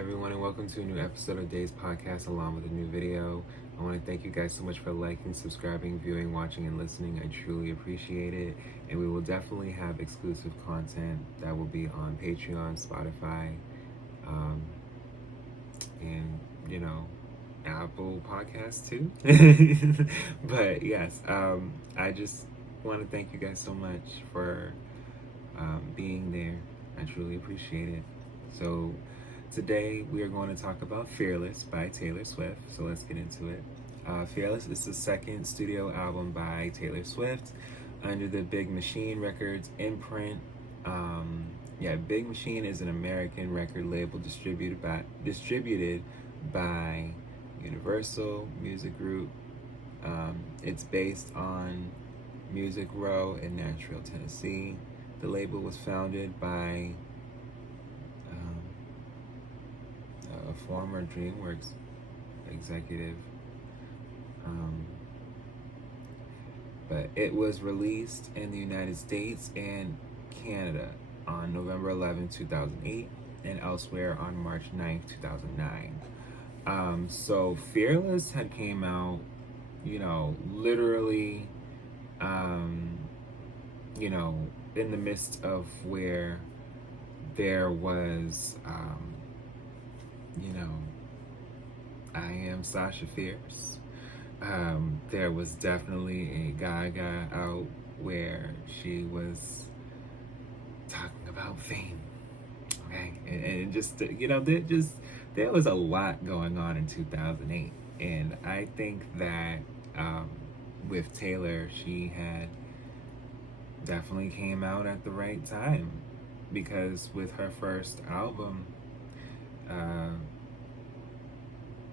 everyone, and welcome to a new episode of Days Podcast along with a new video. I want to thank you guys so much for liking, subscribing, viewing, watching, and listening. I truly appreciate it. And we will definitely have exclusive content that will be on Patreon, Spotify, um, and, Apple Podcasts too. But yes, I just want to thank you guys so much for being there. I truly appreciate it. So, today we are going to talk about Fearless by Taylor Swift. So let's get into it. Fearless is the second studio album by Taylor Swift under the Big Machine Records imprint. Big Machine is an American record label distributed by Universal Music Group. It's based on Music Row in Nashville, Tennessee. The label was founded by a former DreamWorks executive. But it was released in the United States and Canada on November 11, 2008, and elsewhere on March 9th, 2009. So Fearless had came out, literally, in the midst of where there was, I Am Sasha Fierce. There was definitely a Gaga out where she was talking about fame. Okay, and just there was a lot going on in 2008, and I think that with Taylor, she had definitely came out at the right time, because with her first album,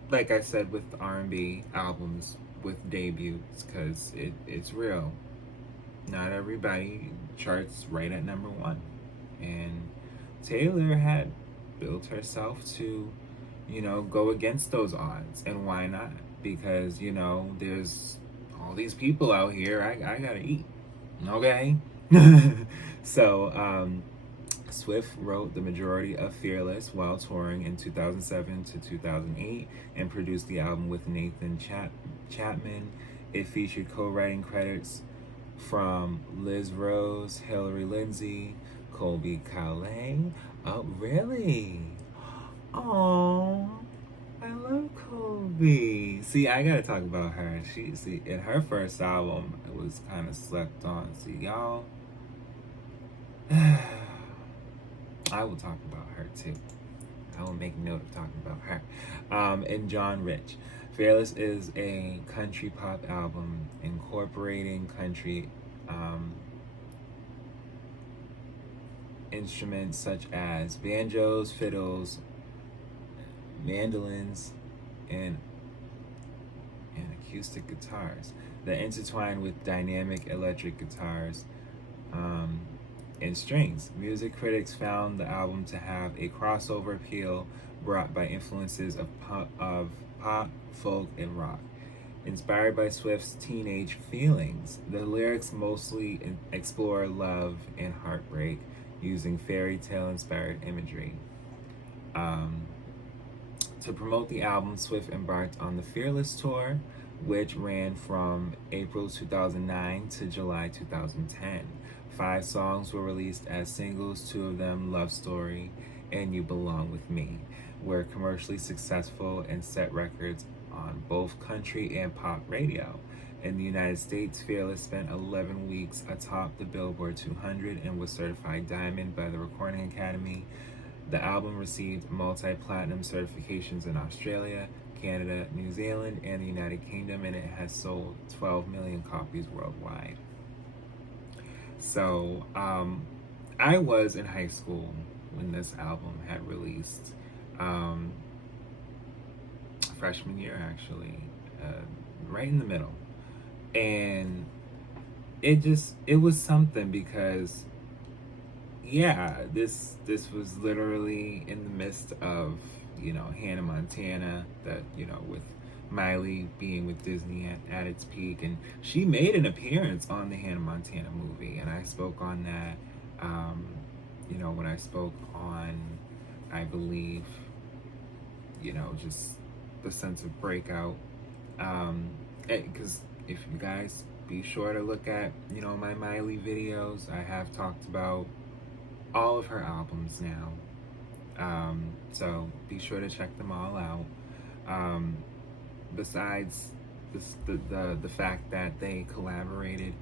like I said with R&B albums, with debuts, because it's real. Not everybody charts right at number one. And Taylor had built herself to, go against those odds. And why not? Because, there's all these people out here. I gotta eat. Okay? So, Swift wrote the majority of Fearless while touring in 2007 to 2008 and produced the album with Nathan Chapman. It featured co-writing credits from Liz Rose, Hillary Lindsey, Colby Calais. Oh, really? Oh, I love Colby. See, I gotta talk about her. In her first album, it was kind of slept on. See, y'all. I will talk about her too. I will make note of talking about her. And John Rich. Fearless is a country pop album incorporating country instruments such as banjos, fiddles, mandolins, and acoustic guitars that intertwine with dynamic electric guitars and strings. Music critics found the album to have a crossover appeal brought by influences of pop, folk, and rock. Inspired by Swift's teenage feelings, the lyrics mostly explore love and heartbreak using fairy tale inspired imagery. To promote the album, Swift embarked on the Fearless Tour, which ran from April 2009 to July 2010. 5 songs were released as singles. 2 of them, Love Story and You Belong With Me, were commercially successful and set records on both country and pop radio. In the United States, Fearless spent 11 weeks atop the Billboard 200 and was certified diamond by the Recording Academy. The album received multi-platinum certifications in Australia, Canada, New Zealand, and the United Kingdom, and it has sold 12 million copies worldwide. So, I was in high school when this album had released. Freshman year, actually, right in the middle. And it was something, because this was literally in the midst of, Hannah Montana, that, with Miley being with Disney at its peak, and she made an appearance on the Hannah Montana movie, and I spoke on that, when I spoke on, I believe, just the sense of breakout. Because if you guys be sure to look at, my Miley videos, I have talked about all of her albums now. So be sure to check them all out. Besides the fact that they collaborated,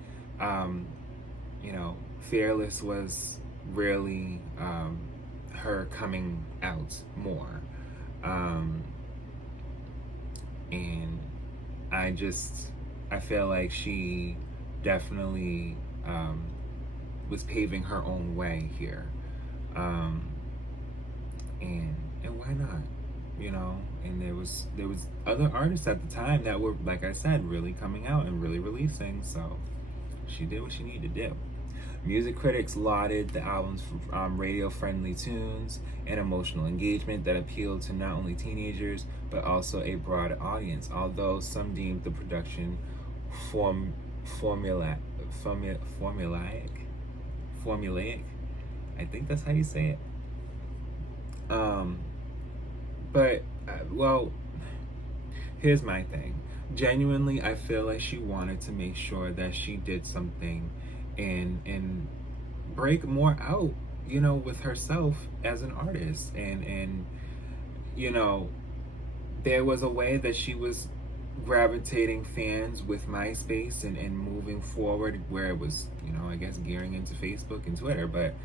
Fearless was really her coming out more. And I feel like she definitely was paving her own way here. And why not? And there was other artists at the time that were, like I said, really coming out and really releasing, so she did what she needed to do. Music critics lauded the album's radio-friendly tunes and emotional engagement that appealed to not only teenagers but also a broad audience, although some deemed the production formulaic. I think that's how you say it. But here's my thing. Genuinely, I feel like she wanted to make sure that she did something and break more out, with herself as an artist. And there was a way that she was gravitating fans with MySpace and moving forward where it was, I guess gearing into Facebook and Twitter. But,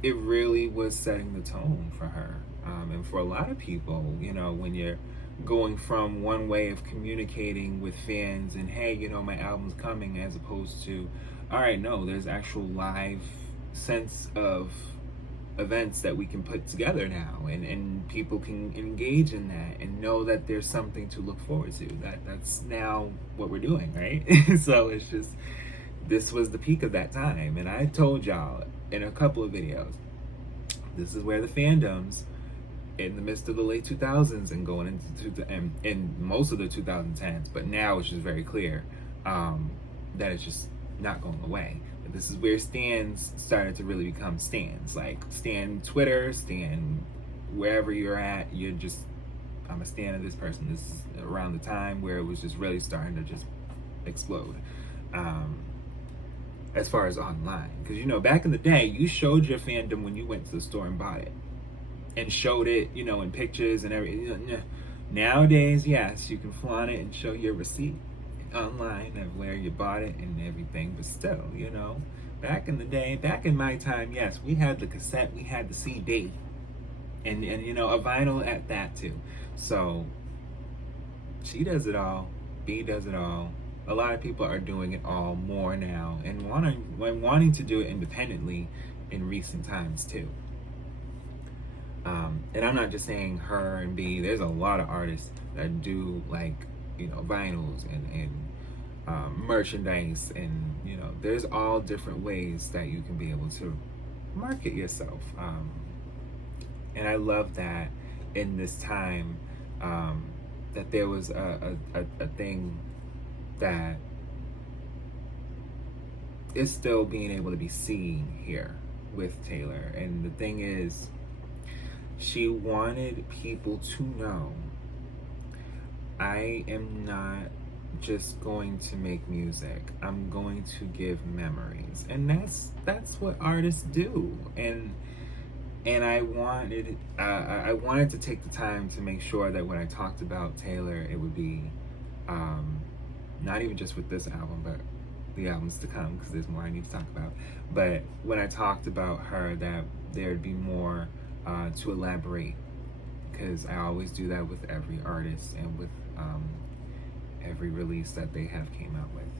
it really was setting the tone for her. And for a lot of people, when you're going from one way of communicating with fans and, hey, my album's coming, as opposed to, all right, no, there's actual live sense of events that we can put together now, and people can engage in that and know that there's something to look forward to. That's now what we're doing, right? So it's just, this was the peak of that time. And I told y'all in a couple of videos, this is where the fandoms in the midst of the late 2000s and going into and most of the 2010s, but now it's just very clear that it's just not going away. But this is where stans started to really become stans, like stan Twitter, stan wherever you're at, you're just, I'm a stan of this person. This is around the time where it was just really starting to just explode. As far as online, because back in the day, you showed your fandom when you went to the store and bought it, and showed it, in pictures and everything. Nowadays, yes, you can flaunt it and show your receipt online of where you bought it and everything, but still, back in the day, back in my time, yes, we had the cassette, we had the CD, and a vinyl at that too. So she does it all, B does it all. A lot of people are doing it all more now, and wanting to do it independently in recent times too. And I'm not just saying her and B. There's a lot of artists that do vinyls and merchandise, and there's all different ways that you can be able to market yourself. And I love that in this time that there was a thing that is still being able to be seen here with Taylor. And the thing is, she wanted people to know, I am not just going to make music, I'm going to give memories. And that's what artists do. And I wanted to take the time to make sure that when I talked about Taylor, it would be not even just with this album, but the albums to come, because there's more I need to talk about. But when I talked about her, that there'd be more to elaborate, because I always do that with every artist and with every release that they have came out with.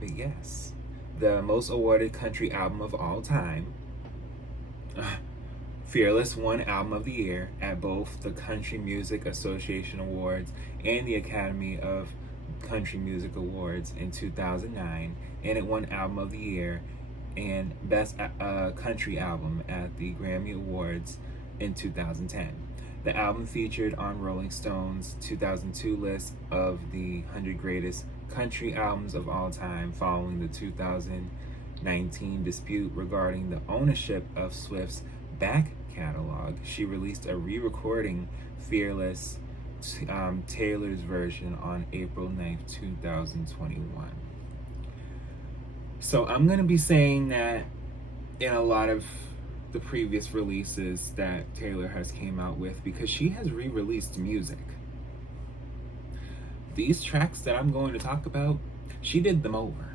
But yes, the most awarded country album of all time, Fearless won Album of the Year at both the Country Music Association Awards and the Academy of Country Music Awards in 2009, and it won Album of the Year and Best Country Album at the Grammy Awards in 2010. The album featured on Rolling Stone's 2002 list of the 100 greatest country albums of all time, following the 2019 dispute regarding the ownership of Swift's back catalog, she released a re-recording, Fearless, Taylor's version on April 9th, 2021. So I'm going to be saying that in a lot of the previous releases that Taylor has came out with, because she has re-released music. These tracks that I'm going to talk about, she did them over.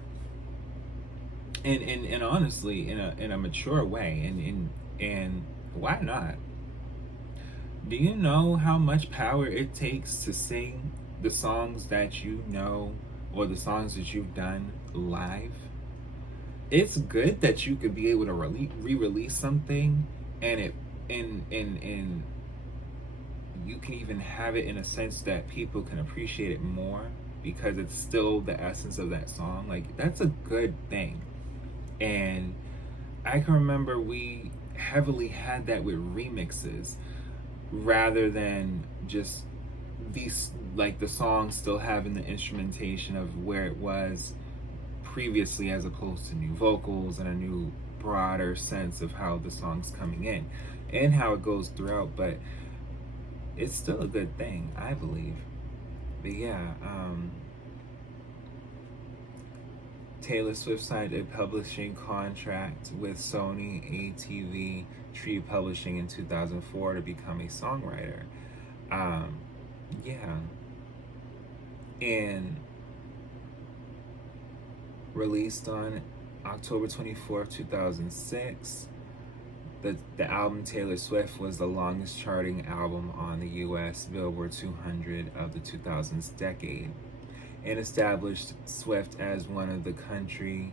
And honestly, in a mature way, and why not? Do you know how much power it takes to sing the songs that you know or the songs that you've done live? It's good that you could be able to re-release something, and you can even have it in a sense that people can appreciate it more because it's still the essence of that song. Like, that's a good thing. And I can remember we heavily had that with remixes rather than just these, like the song still having the instrumentation of where it was previously, as opposed to new vocals and a new broader sense of how the song's coming in and how it goes throughout. But it's still a good thing, I believe. But yeah, Taylor Swift signed a publishing contract with Sony ATV Tree Publishing in 2004 to become a songwriter. Yeah. And released on October 24th, 2006, the album Taylor Swift was the longest charting album on the US Billboard 200 of the 2000s decade, and established Swift as one of country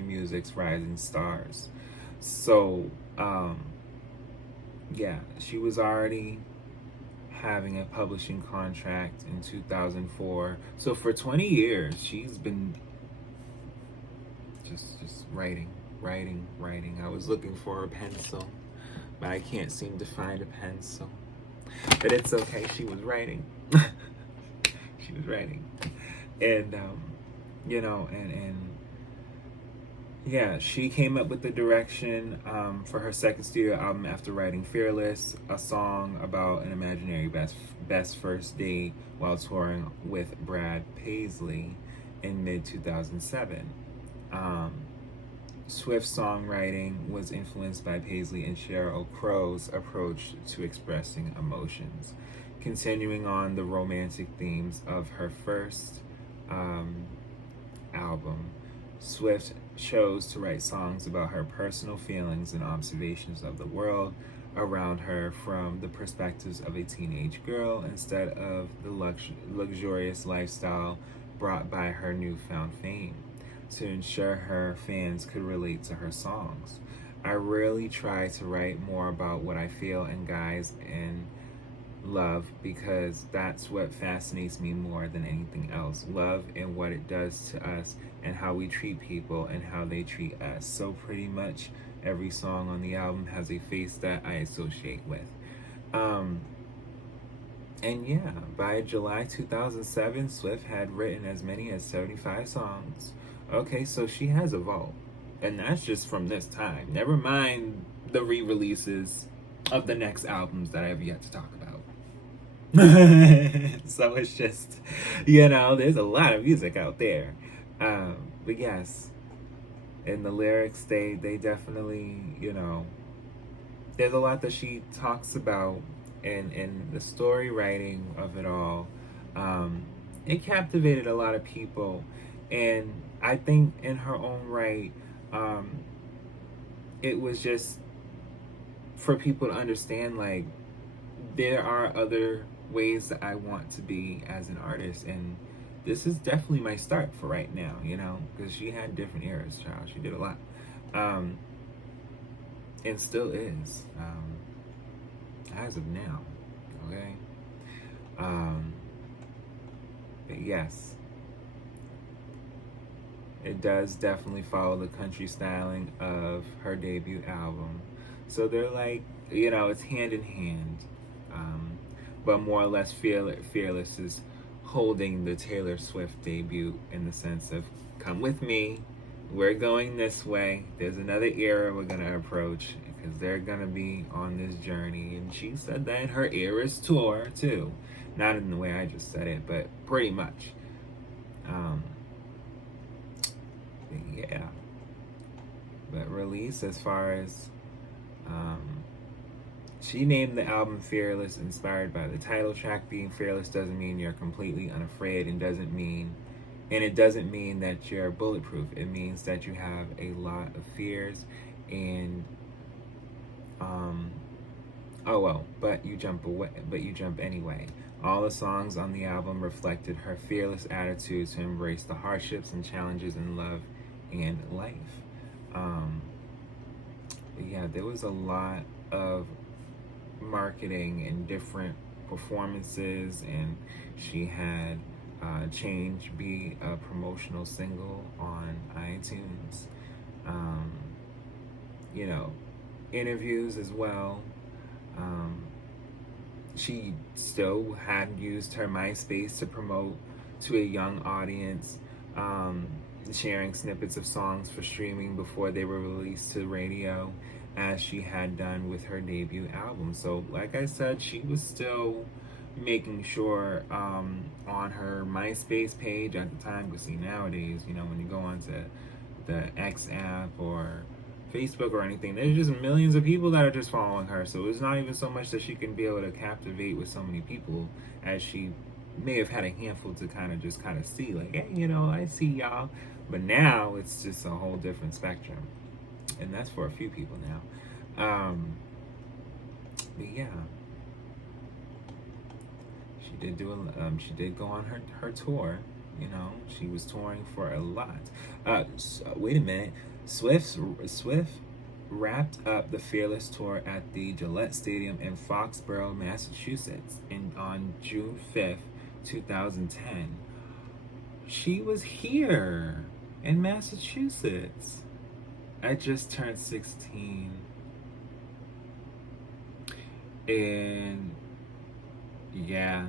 music's rising stars. So, yeah, she was already having a publishing contract in 2004. So for 20 years, she's been just writing. I was looking for a pencil, but I can't seem to find a pencil. But it's okay. She was writing. She was writing, and yeah, she came up with the direction for her second studio album after writing Fearless, a song about an imaginary best first date while touring with Brad Paisley in mid-2007. Swift's songwriting was influenced by Paisley and Sheryl Crow's approach to expressing emotions, continuing on the romantic themes of her first album. Swift chose to write songs about her personal feelings and observations of the world around her from the perspectives of a teenage girl instead of the luxurious lifestyle brought by her newfound fame, to ensure her fans could relate to her songs. I really try to write more about what I feel and guys and love, because that's what fascinates me more than anything else. Love and what it does to us and how we treat people and how they treat us. So pretty much every song on the album has a face that I associate with. And yeah, by July 2007, Swift had written as many as 75 songs. Okay, so she has evolved. And that's just from this time. Never mind the re-releases of the next albums that I have yet to talk about. So it's just, there's a lot of music out there. But yes, in the lyrics, they definitely, there's a lot that she talks about, and the story writing of it all. It captivated a lot of people, and I think in her own right, it was just for people to understand, like, there are other ways that I want to be as an artist, and this is definitely my start for right now, because she had different eras, child. She did a lot, and still is, as of now. Okay, but yes, it does definitely follow the country styling of her debut album. So they're like, it's hand in hand. But more or less, Fearless is holding the Taylor Swift debut in the sense of, come with me, we're going this way. There's another era we're going to approach. because they're gonna be on this journey. And she said that in her Eras tour too, not in the way I just said it, but pretty much. Yeah. But release, as far as she named the album Fearless, inspired by the title track. Being fearless doesn't mean you're completely unafraid, and it doesn't mean that you're bulletproof. It means that you have a lot of fears, and but you jump anyway. All the songs on the album reflected her fearless attitude to embrace the hardships and challenges in love and life. Yeah, there was a lot of marketing and different performances, and she had Change be a promotional single on iTunes. You know, interviews as well. She still had used her MySpace to promote to a young audience, sharing snippets of songs for streaming before they were released to radio, as she had done with her debut album. So, like I said, she was still making sure on her MySpace page at the time, because see, nowadays, you know, when you go onto the X app or Facebook or anything, there's just millions of people that are just following her. So it's not even so much that she can be able to captivate with so many people, as she may have had a handful to kind of see, like, hey, you know, I see y'all. But now it's just a whole different spectrum, and that's for a few people now. But yeah, she did go on her tour. You know, she was touring for a lot. Wait a minute. Swift wrapped up the Fearless tour at the Gillette Stadium in Foxborough, Massachusetts, on June 5th, 2010. She was here in Massachusetts. I just turned 16. And yeah.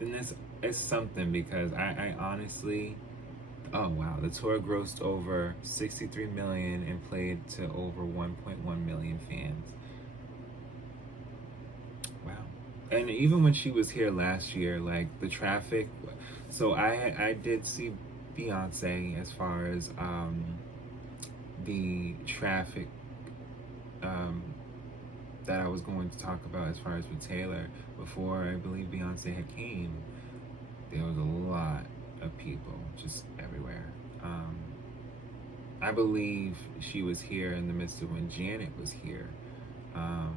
And it's something, because I honestly, oh wow, the tour grossed over 63 million and played to over 1.1 million fans. Wow. And even when she was here last year, like, the traffic, so I did see Beyonce, as far as the traffic that I was going to talk about as far as with Taylor, before I believe Beyonce had came. There was a lot of people just everywhere. I believe she was here in the midst of when Janet was here. Yeah,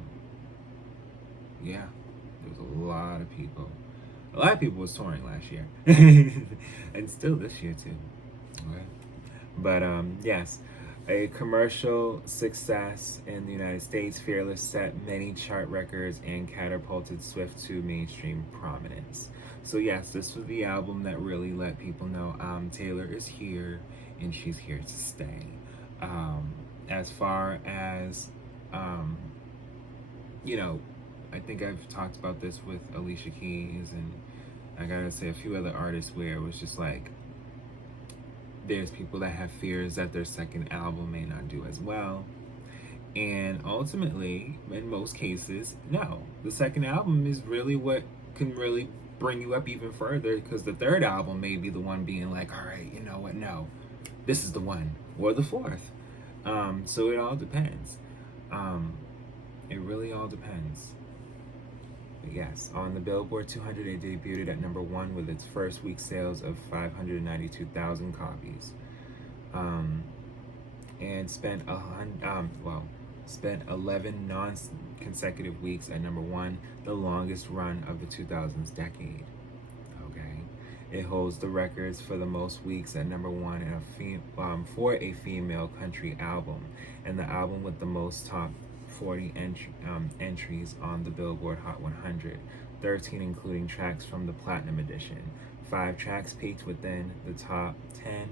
there was a lot of people. A lot of people was touring last year, and still this year too. Okay. But yes, a commercial success in the United States, Fearless set many chart records and catapulted Swift to mainstream prominence. So yes, this was the album that really let people know Taylor is here, and she's here to stay. As far as, you know, I think I've talked about this with Alicia Keys, and I gotta say a few other artists, where it was just like, there's people that have fears that their second album may not do as well. And ultimately, in most cases, no. The second album is really what can really bring you up even further, because the third album may be the one being like, all right, you know what, no, this is the one. Or the fourth. So it all depends. It really all depends. But yes, on the Billboard 200, it debuted at number 1 with its first week sales of 592,000 copies. And spent 11 non-consecutive weeks at number 1, the longest run of the 2000s decade. Okay, it holds the records for the most weeks at number 1 for a female country album, and the album with the most top 40 entries on the Billboard Hot 100, 13 including tracks from the Platinum Edition. 5 tracks peaked within the top 10: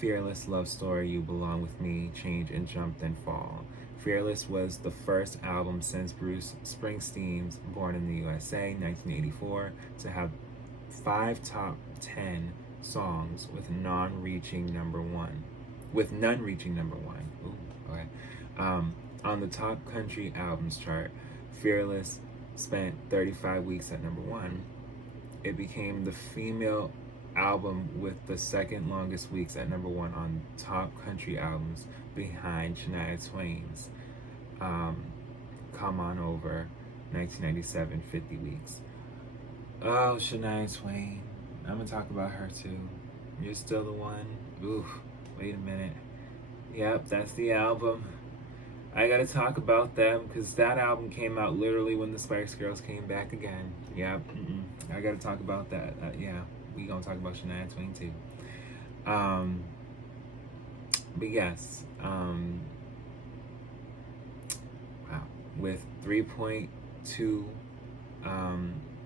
Fearless, Love Story, You Belong With Me, Change, and Jump Then Fall. Fearless was the first album since Bruce Springsteen's Born in the USA, 1984, to have 5 top 10 songs with none reaching number 1. Ooh, okay. On the top country albums chart, Fearless spent 35 weeks at number one. It became the female album with the second longest weeks at number one on top country albums, behind Shania Twain's Come On Over, 1997, 50 weeks. Oh, Shania Twain. I'm gonna talk about her too. You're Still the One. Ooh, wait a minute. Yep, that's the album. I gotta talk about them because that album came out literally when the Spice Girls came back again. Yep, I gotta talk about that. Yeah, we gonna talk about Shania Twain too. But yes, wow, with 3.2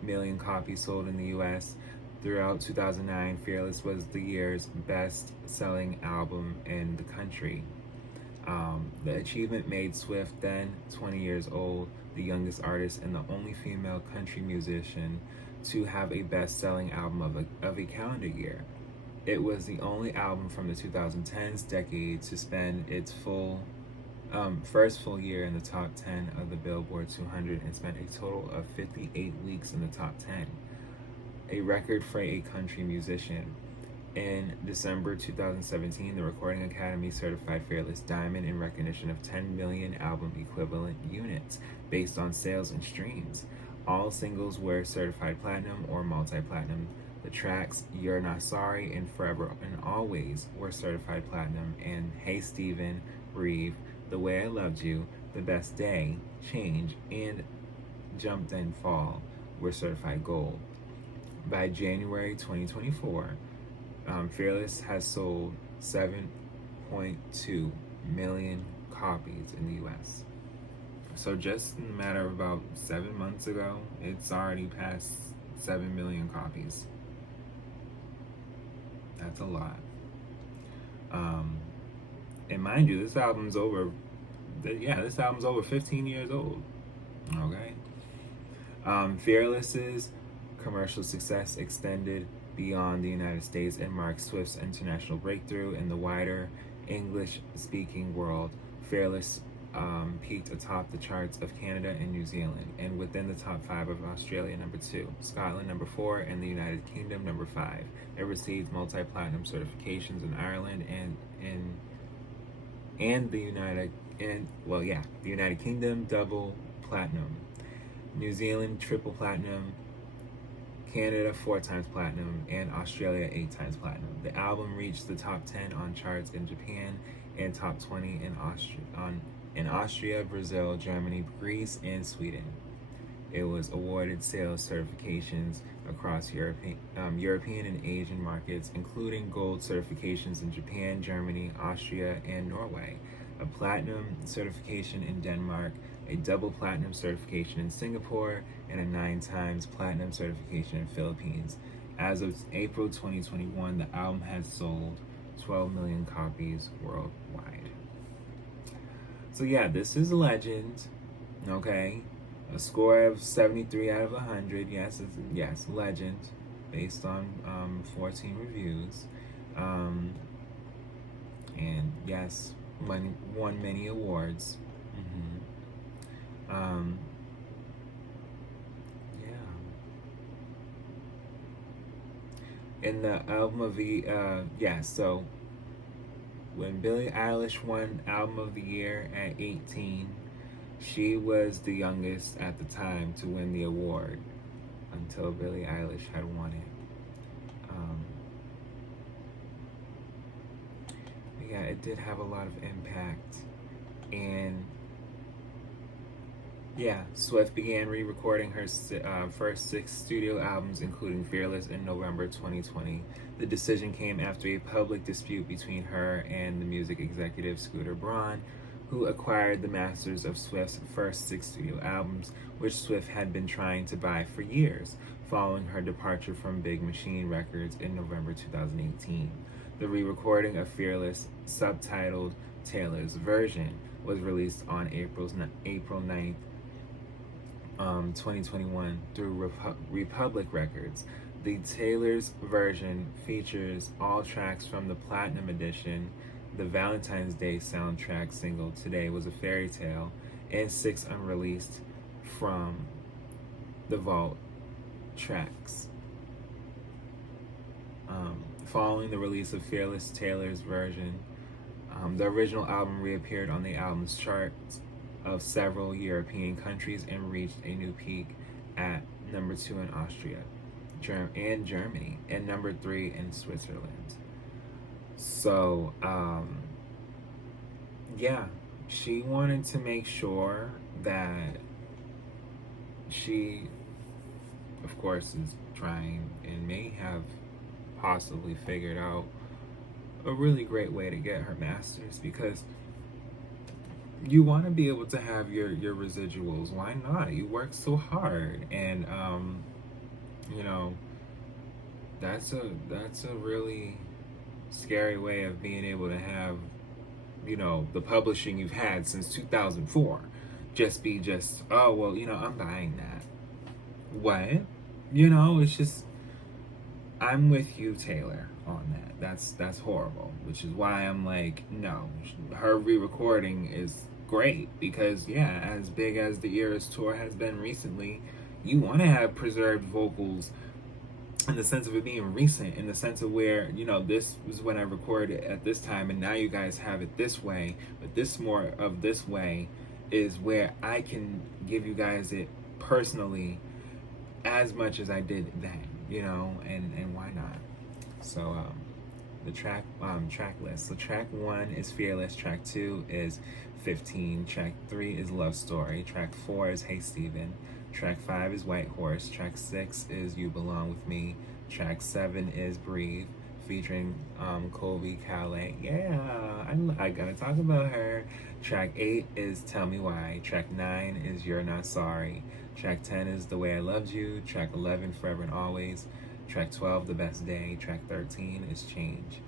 million copies sold in the U.S. throughout 2009, Fearless was the year's best-selling album in the country. The achievement made Swift, then 20 years old, the youngest artist and the only female country musician to have a best-selling album of a calendar year. It was the only album from the 2010s decade to spend its first full year in the top 10 of the Billboard 200 and spent a total of 58 weeks in the top 10, a record for a country musician. In December 2017, the Recording Academy certified Fearless Diamond in recognition of 10 million album equivalent units based on sales and streams. All singles were certified platinum or multi-platinum. The tracks You're Not Sorry and Forever and Always were certified platinum, and Hey Stephen, Breathe, The Way I Loved You, The Best Day, Change, and Jump Then Fall were certified gold. By January 2024, Fearless has sold 7.2 million copies in the US. So just in a matter of about 7 months ago, it's already passed 7 million copies. That's a lot. And mind you, this album's over 15 years old. Okay. Fearless's commercial success extended beyond the United States and marked Swift's international breakthrough in the wider English-speaking world. Fearless peaked atop the charts of Canada and New Zealand, and within the top 5 of Australia, number 2, Scotland, number 4, and the United Kingdom, number 5. It received multi-platinum certifications in Ireland and the United Kingdom, double platinum, New Zealand, triple platinum, Canada 4 times platinum, and Australia 8 times platinum. The album reached the top 10 on charts in Japan and top 20 in Austria, Brazil, Germany, Greece, and Sweden. It was awarded sales certifications across European and Asian markets, including gold certifications in Japan, Germany, Austria, and Norway, a platinum certification in Denmark, a double platinum certification in Singapore, and a 9 times platinum certification in Philippines. As of April 2021, the album has sold 12 million copies worldwide. So yeah, this is Legend, okay? A score of 73 out of 100. Yes, Legend, based on 14 reviews. And yes, won many awards. In the album of the so when Billie Eilish won Album of the Year at 18, she was the youngest at the time to win the award until Billie Eilish had won it. It did have a lot of impact, and Swift began re-recording her first 6 studio albums, including Fearless, in November 2020. The decision came after a public dispute between her and the music executive Scooter Braun, who acquired the masters of Swift's first 6 studio albums, which Swift had been trying to buy for years, following her departure from Big Machine Records in November 2018. The re-recording of Fearless, subtitled Taylor's Version, was released on April 9th, 2021 through Republic Records. The Taylor's Version features all tracks from the Platinum Edition, the Valentine's Day soundtrack single Today was a Fairy Tale, and 6 unreleased from the vault tracks. Following the release of Fearless Taylor's version, the original album reappeared on the album's charts of several European countries and reached a new peak at number 2 in Austria and Germany, and number 3 in Switzerland. So, yeah, she wanted to make sure that she, of course, is trying and may have possibly figured out a really great way to get her master's, because you want to be able to have your residuals. Why not? You work so hard, and you know, that's a really scary way of being able to have, you know, the publishing you've had since 2004 just oh well, you know, I'm buying that. What? You know, it's just, I'm with you, Taylor, on that. That's horrible, which is why I'm like, no, her re-recording is great, because yeah, as big as the Eras tour has been recently, you want to have preserved vocals in the sense of it being recent, in the sense of where, you know, this was when I recorded at this time, and now you guys have it this way, but this more of this way is where I can give you guys it personally as much as I did then, you know, and why not? So the track list. So track 1 is Fearless, track 2 is 15, track 3 is Love Story, track 4 is Hey Stephen, track 5 is White Horse, track 6 is You Belong With Me, track 7 is Breathe, featuring Colby Calais. Yeah, I gotta talk about her. Track 8 is Tell Me Why, track 9 is You're Not Sorry, track 10 is The Way I Loved You, track 11 Forever and Always, track 12 The Best Day, track 13 is Change.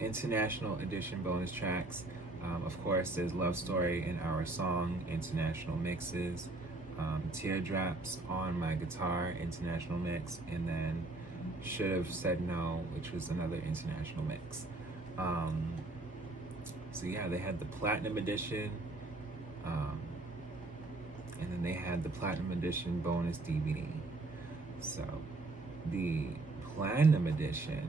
International edition bonus tracks, of course, there's Love Story and Our Song, international mixes, Teardrops on My Guitar, international mix, and then Should Have Said No, which was another international mix. So yeah, they had the Platinum Edition, and then they had the Platinum Edition bonus DVD. So the Platinum Edition,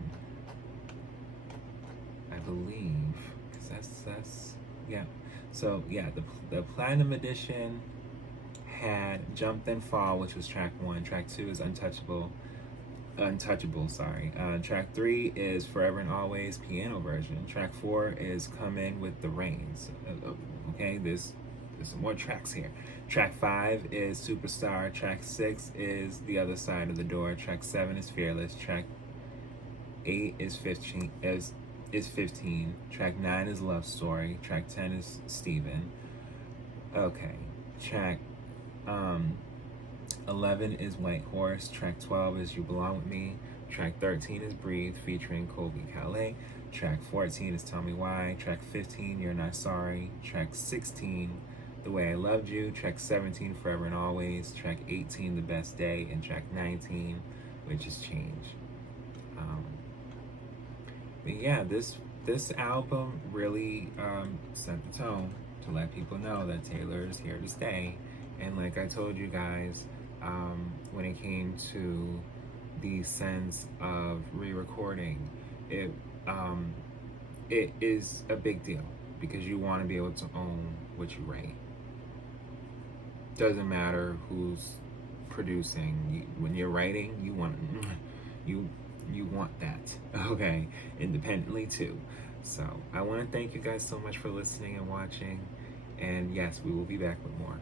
I believe, because that's yeah. So yeah, the Platinum Edition had Jump Then Fall, which was track 1. Track 2 is Untouchable, sorry. Track 3 is Forever and Always, piano version. Track 4 is Come In With The Rains. Okay, there's some more tracks here. Track 5 is Superstar. Track 6 is The Other Side of the Door. Track 7 is Fearless. Track 8 is 15. Track 9 is Love Story. Track 10 is Steven. Okay. Track 11 is White Horse. Track 12 is You Belong With Me. Track 13 is Breathe, featuring Colby Calais. Track 14 is Tell Me Why. Track 15, You're Not Sorry. Track 16, The Way I Loved You. Track 17, Forever and Always. Track 18, The Best Day. And track 19, which is Change. But yeah, this album really set the tone to let people know that Taylor is here to stay. And like I told you guys, when it came to the sense of re-recording, it is a big deal, because you want to be able to own what you write. Doesn't matter who's producing. When you're writing, you want that, okay, independently too. So I want to thank you guys so much for listening and watching, and yes, we will be back with more.